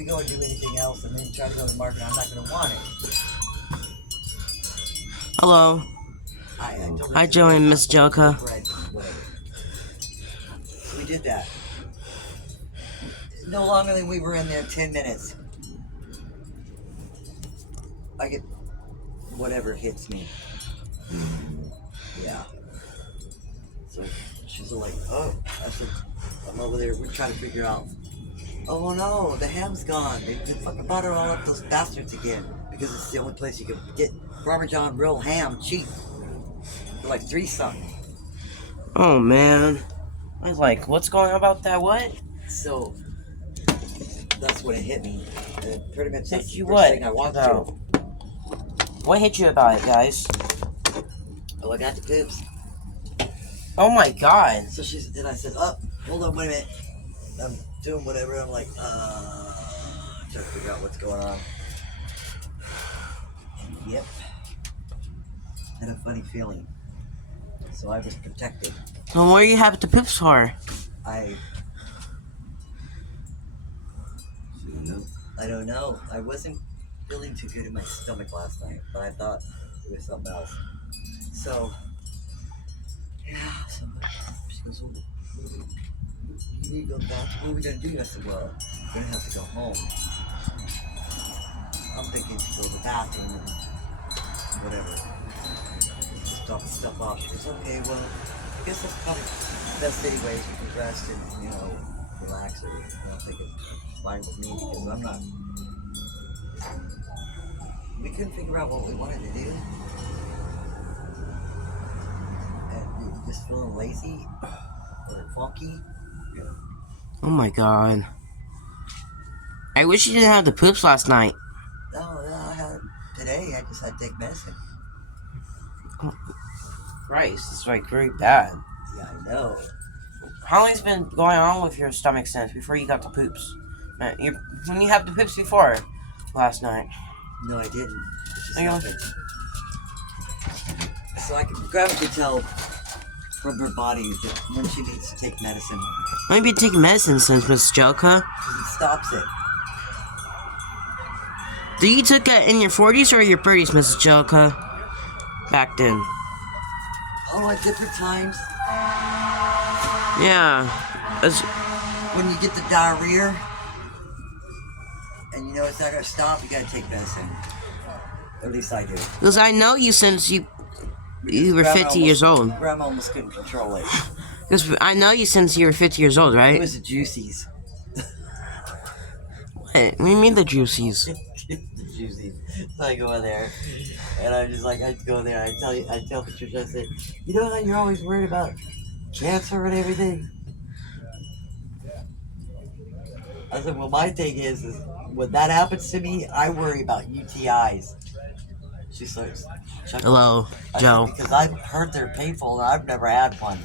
we go and do anything else and then try to go to the market, I'm not going to want it. Hello. Hi, Joey and Miss Jelka. So we did that. No longer than we were in there 10 minutes. I get whatever hits me. Yeah. So she's like, oh, I said, I'm over there, we're trying to figure out, oh no, the ham's gone. They fucking butter all up those bastards again. Because it's the only place you can get Farmer John real ham cheap. For like $3 something. Oh man. I was like, what's going on about that? What? So that's when it hit me. And pretty much that's you the what? first thing I walked to. What hit you about it, guys? Oh, I got the poops. Oh my god. So then I said, oh, hold on, wait a minute. I'm doing whatever. I'm like, trying to figure out what's going on. And yep. Had a funny feeling. So I was protected. So what do you have the poops for? I don't know. I wasn't feeling too good in my stomach last night, but I thought it was something else. So, yeah. So she goes, well, you need to go back. What are we going to do? I said, well, we're going to have to go home. I'm thinking to go to the bathroom and whatever. Just drop the stuff off. She goes, okay, well, I guess that's probably the best anyway. You can rest and, relax or, think it's fine with me because I'm not. We couldn't figure out what we wanted to do. And we were just feeling lazy or funky. Yeah. Oh my god. I wish you didn't have the poops last night. No, I had today. I just had to take medicine. Oh, Christ, it's like very bad. Yeah, I know. How long's been going on with your stomach since before you got the poops? When you had the poops before last night? No, I didn't. It's just nothing. So Grandma could tell from her body that when she needs to take medicine. Maybe you take medicine since Miss Jelka. Because it stops it. Do you took that in your 40s or your 30s, Mrs. Jelka? Back then. Oh, at different times. Yeah. When you get the diarrhea and you know it's not going to stop, you got to take medicine. At least I do. Because I know you since you were 50 years old. Grandma almost couldn't control it. Because I know you since you were 50 years old, right? It was the juicies. What do you mean the juicies? The juicies. So I go in there, and I'm just like, I go in there, I tell Patricia, I said, you know how you're always worried about cancer and everything? I said, well, my thing is when that happens to me, I worry about UTIs. She starts chuckling. Hello, Joe. Said, because I've heard they're painful, and I've never had one.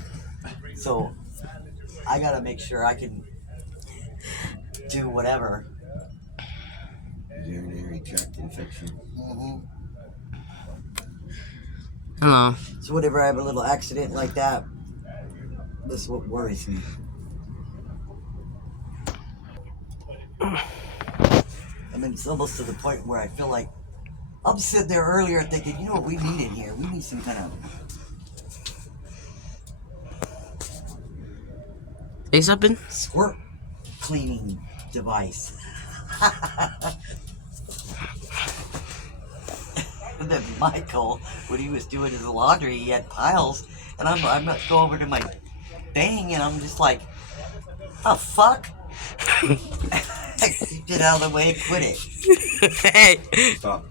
So I gotta make sure I can do whatever. Urinary tract infection. Mm-hmm. Hello. So whenever I have a little accident like that, this is what worries me. I mean, it's almost to the point where I feel like I'm sitting there earlier thinking, you know what we need in here? We need some kind of... Say something? Squirt cleaning device. And then Michael, when he was doing his laundry, he had piles, and I'm not go over to my thing, and I'm just like, oh fuck. Get out of the way and quit it. Hey. Stop.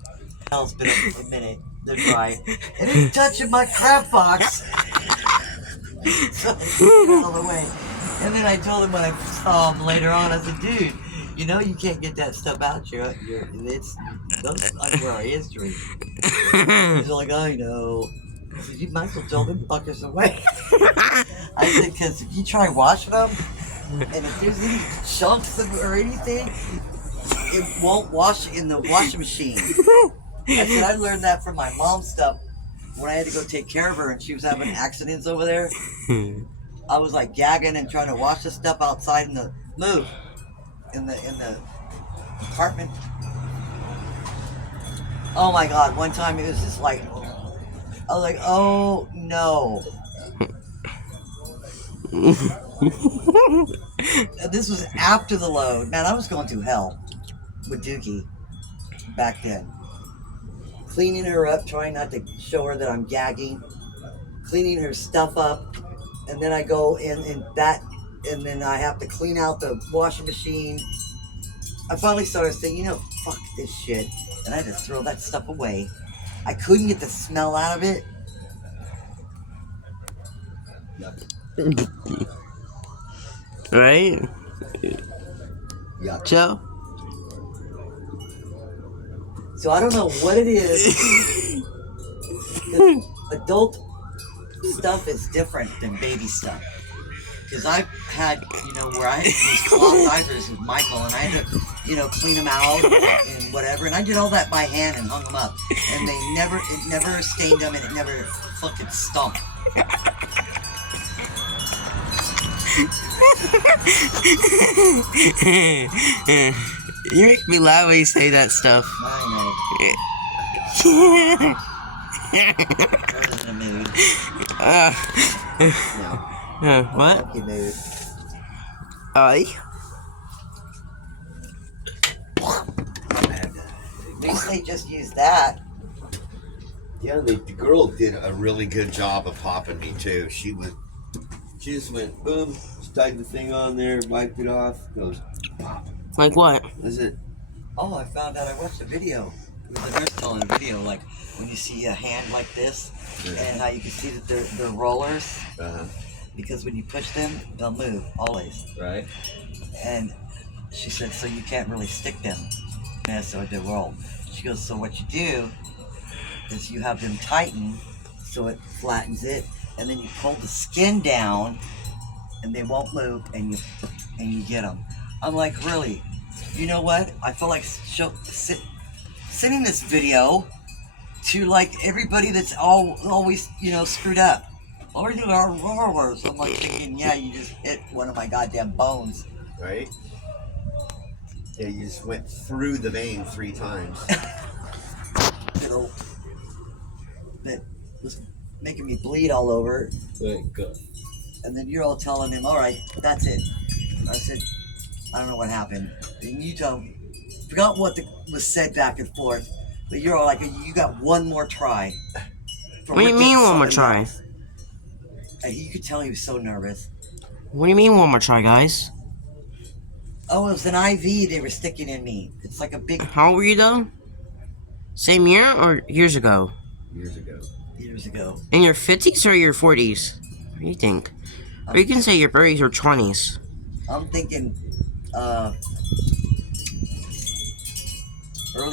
Hell's been a minute. They're dry. And it's touching my crap box. So I get out of the way. And then I told him when I saw him later on, I said, dude, you know you can't get that stuff out. Those underwear are history. He's like, I know. I said, you might as well throw them fuckers away. I said, because if you try washing them, and if there's any chunks of or anything, it won't wash in the washing machine. I said, I learned that from my mom's stuff when I had to go take care of her and she was having accidents over there. I was like gagging and trying to wash the stuff outside in the apartment. Oh my God! One time it was just like, I was like, oh no. This was after the load. Man, I was going through hell with Dookie back then. Cleaning her up, trying not to show her that I'm gagging. Cleaning her stuff up. And then I go in and then I have to clean out the washing machine. I finally started saying, fuck this shit. And I had to throw that stuff away. I couldn't get the smell out of it. Right? Yeah. Joe? So I don't know what it is. Adult stuff is different than baby stuff. Because I've had, where I had these cloth diapers with Michael, and I had to, clean them out and whatever. And I did all that by hand and hung them up. And it never stained them, and it never fucking stunk. You make me laugh when you say that stuff. I know. I was in a mood. No. What? Funky mood. Aye. At least they just used that. Yeah, the girl did a really good job of popping me too. She just went boom, tied the thing on there, wiped it off, goes pop. Like what? Is it? Oh, I found out. I watched a video. It was a nurse telling a video, like when you see a hand like this, and how you can see that they're rollers, because when you push them, they'll move always. Right. And she said, so you can't really stick them. Yeah, so they roll. She goes, so what you do is you have them tighten so it flattens it, and then you pull the skin down, and they won't move, and you get them. I'm like, really? You know what? I feel like sending this video to like everybody that's always screwed up. Or do our rollers. I'm like thinking, yeah, you just hit one of my goddamn bones. Right. Yeah, you just went through the vein 3 times. That was making me bleed all over. Thank God. And then you're all telling him, all right, that's it. I said, I don't know what happened. And you forgot what was said back and forth, but you're all like, you got one more try. What do you mean one more try? And you could tell he was so nervous. What do you mean one more try, guys? Oh, it was an IV they were sticking in me. It's like a big... How old were you though? Same year or years ago? Years ago. Years ago. In your 50s or your 40s? What do you think? Or you can say your 30s or 20s. I'm thinking early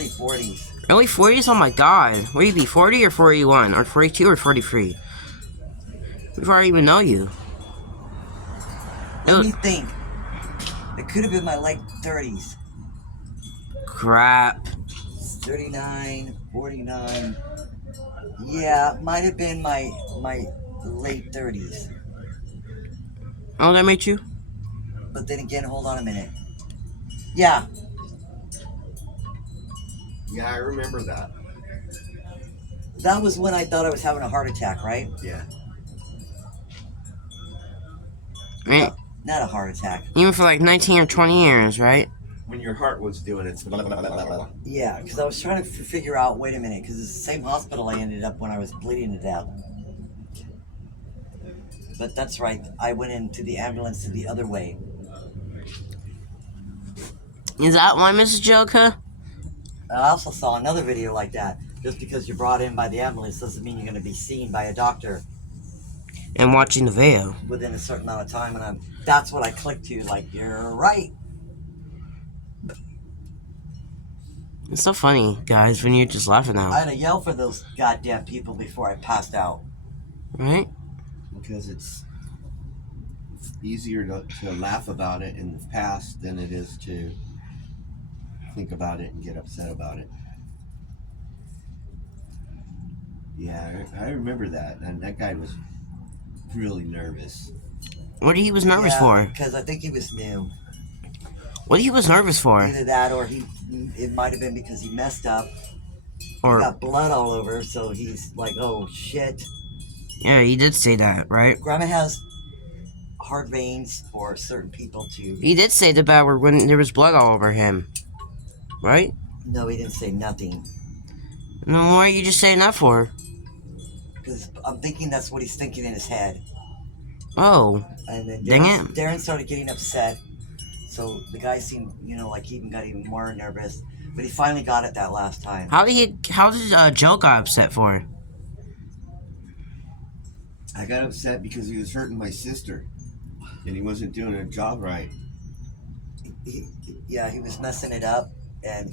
40s. Early 40s? Oh my god. Would you be 40 or 41? Or 42 or 43? Before I even know you. Let me think. It could have been my late 30s. Crap. 39, 49. Yeah, might have been my late 30s. How old I met you? But then again, hold on a minute. Yeah. Yeah, I remember that. That was when I thought I was having a heart attack, right? Yeah. Right. Not a heart attack. Even for like 19 or 20 years, right? When your heart was doing its... Yeah, because I was trying to figure out, wait a minute, because it's the same hospital I ended up when I was bleeding to death. But that's right, I went into the ambulance the other way. Is that why, Mrs. Joker? I also saw another video like that. Just because you're brought in by the ambulance doesn't mean you're going to be seen by a doctor And watching the video. within a certain amount of time. And that's what I clicked to, like, you're right. It's so funny, guys, when you're just laughing I now. had to yell for those goddamn people before I passed out. Right? Because it's easier to laugh about it in the past than it is to think about it and get upset about it. Yeah, I remember that. And that guy was really nervous. What he was nervous for? Because I think he was new. What he was nervous for? Either that, or it might have been because he messed up. Or He got blood all over, so he's like, oh shit. yeah, he did say that, right? Grandma has hard veins for certain people to. He did say the bad word when there was blood all over him, right? No, he didn't say nothing. No, why are you just saying that for? Because I'm thinking that's what he's thinking in his head. Oh, And then dang it. Darren started getting upset. So the guy seemed, like he even got even more nervous. But he finally got it that last time. How did Joe got upset for? I got upset because he was hurting my sister, and he wasn't doing her job right. He was messing it up, and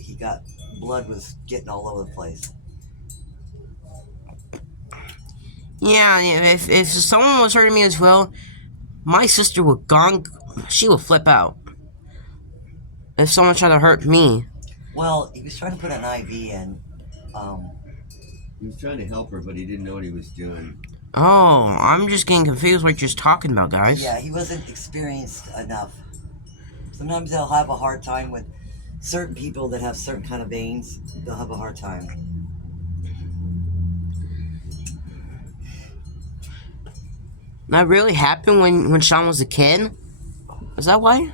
blood was getting all over the place. Yeah, if someone was hurting me as well, my sister would she would flip out. If someone tried to hurt me. Well, he was trying to put an IV in. He was trying to help her, but he didn't know what he was doing. Oh, I'm just getting confused what you're talking about, guys. Yeah, he wasn't experienced enough. Sometimes they'll have a hard time with certain people that have certain kind of veins. They'll have a hard time. That really happened when Sean was a kid? Is that why?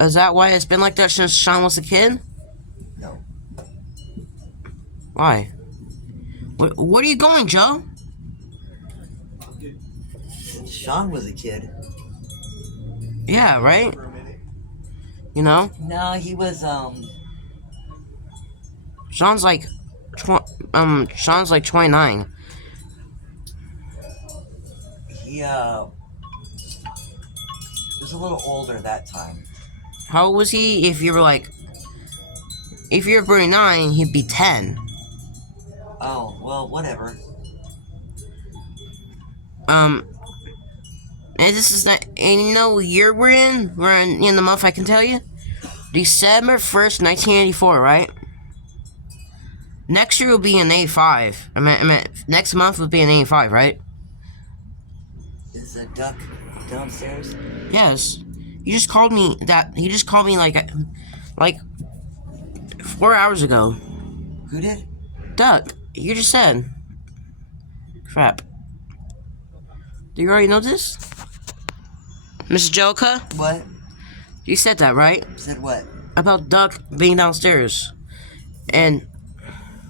Is that why it's been like that since Sean was a kid? No. Why? Where are you going, Joe? Since Sean was a kid. Yeah, right? You know? No, he was, Sean's like 29. He, was a little older that time. How old was he? If you were 39, he'd be 10. Oh, well, whatever. And this is not, and you know what year we're in? We're in the month, I can tell you. December 1st, 1984, right? Next year will be in 85. I mean, next month will be in 85, right? Is a duck downstairs? Yes. He just called me like 4 hours ago. Who did? Duck, you just said. Crap. Do you already know this? Miss Joker? What? You said that, right? Said what? About Duck being downstairs. And,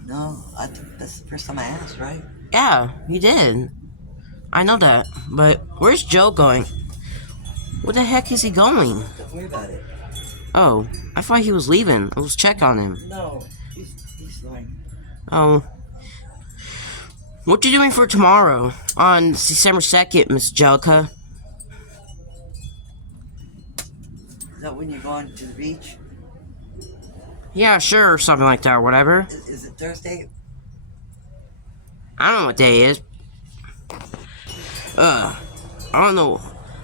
No, I think that's the first time I asked, right? yeah, you did. I know that. But where's Joe going? Where the heck is he going? Don't worry about it. Oh, I thought he was leaving. Let's check on him. No, he's fine. Oh. What you doing for tomorrow? On December 2nd, Miss Jellica? Is that when you're going to the beach? Yeah, sure, or something like that, or whatever. Is it Thursday? I don't know what day it is. I don't know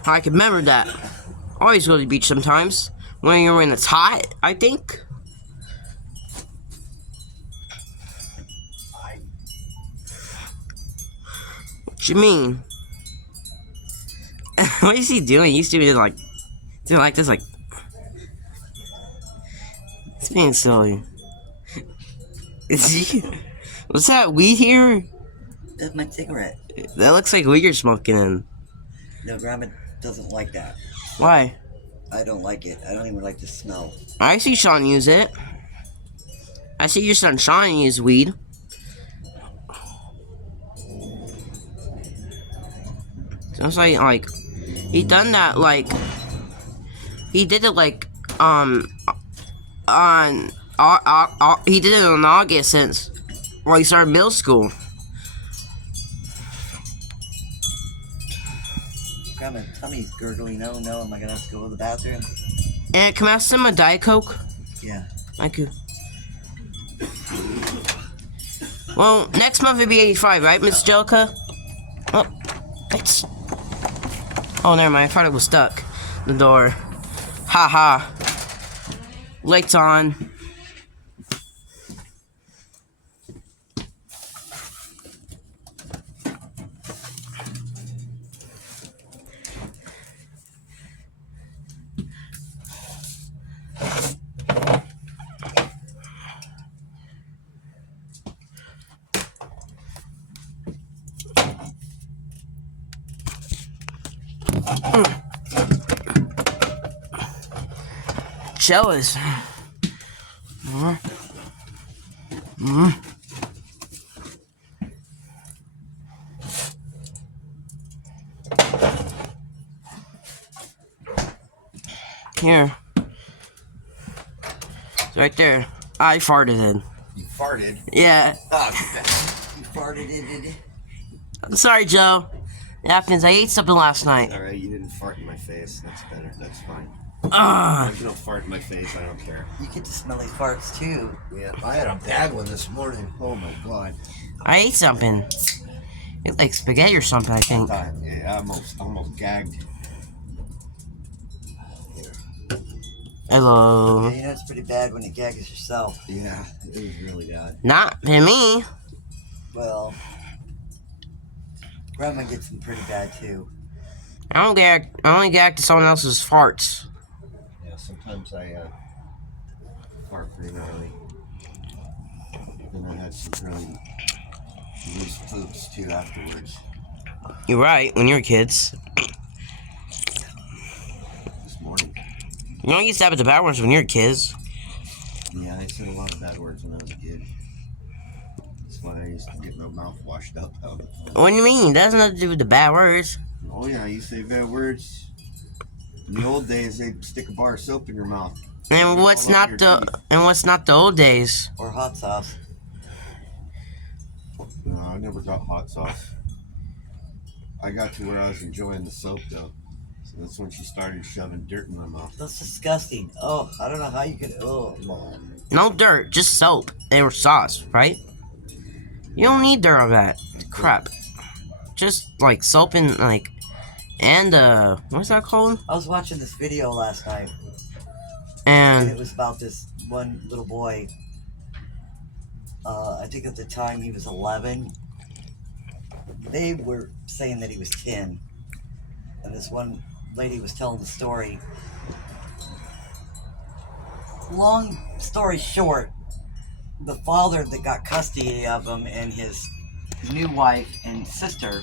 how I can remember that. I always go to the beach sometimes. When it's hot, I think. What you mean? What is he doing? He's doing this, like. It's being silly. Is he? What's that weed here? That's my cigarette. That looks like weed you're smoking in. No, Grandma doesn't like that. Why? I don't like it. I don't even like the smell. I see Sean use it. I see your son Sean use weed. Sounds like he done that he did it he did it in August since he started middle school. Grandma, tummy's gurgling. Oh no, am I gonna have to go to the bathroom? And can I have some Diet Coke? Yeah. Thank you. Well, next month it'll be 85, right, Miss Jellica? Oh, it's... Oh, never mind. I thought it was stuck. The door. Haha. Lights on. Show us. Here. It's right there. I farted in. You farted? Yeah. Oh, You farted in it. I'm sorry, Joe. It happens. I ate something last night. alright, you didn't fart in my face. That's better. That's fine. Ah. There's no fart in my face. I don't care. You get to smell these farts too. Yeah, I had a bad one this morning. Oh my god. I ate something. It's like spaghetti or something, I think. Yeah, I almost gagged. Hello. Yeah, you know it's pretty bad when you gag at yourself. Yeah, it was really bad. Not to me. Well, Grandma gets them pretty bad too. I only gag to someone else's farts. Yeah, sometimes I fart pretty gnarly. And I had some really loose poops too afterwards. You're right, when you're kids. This morning. You don't used to have the bad ones when you're kids. Yeah, I said a lot of bad words when I was a kid. That's why I used to get my mouth washed up all the time. What do you mean? That has nothing to do with the bad words. Oh yeah, you say bad words. In the old days, they'd stick a bar of soap in your mouth. And what's not the old days? Or hot sauce. No, I never got hot sauce. I got to where I was enjoying the soap though. So that's when she started shoving dirt in my mouth. That's disgusting. Oh, I don't know how you could. Oh, man. No dirt, just soap or sauce, right? You don't need dirt on that crap. Just like soap and what's that called? I was watching this video last night, and it And was about this one little boy. I think at the time he was 11. They were saying that he was 10. And this one lady was telling the story. Long story short, the father that got custody of him and his new wife and sister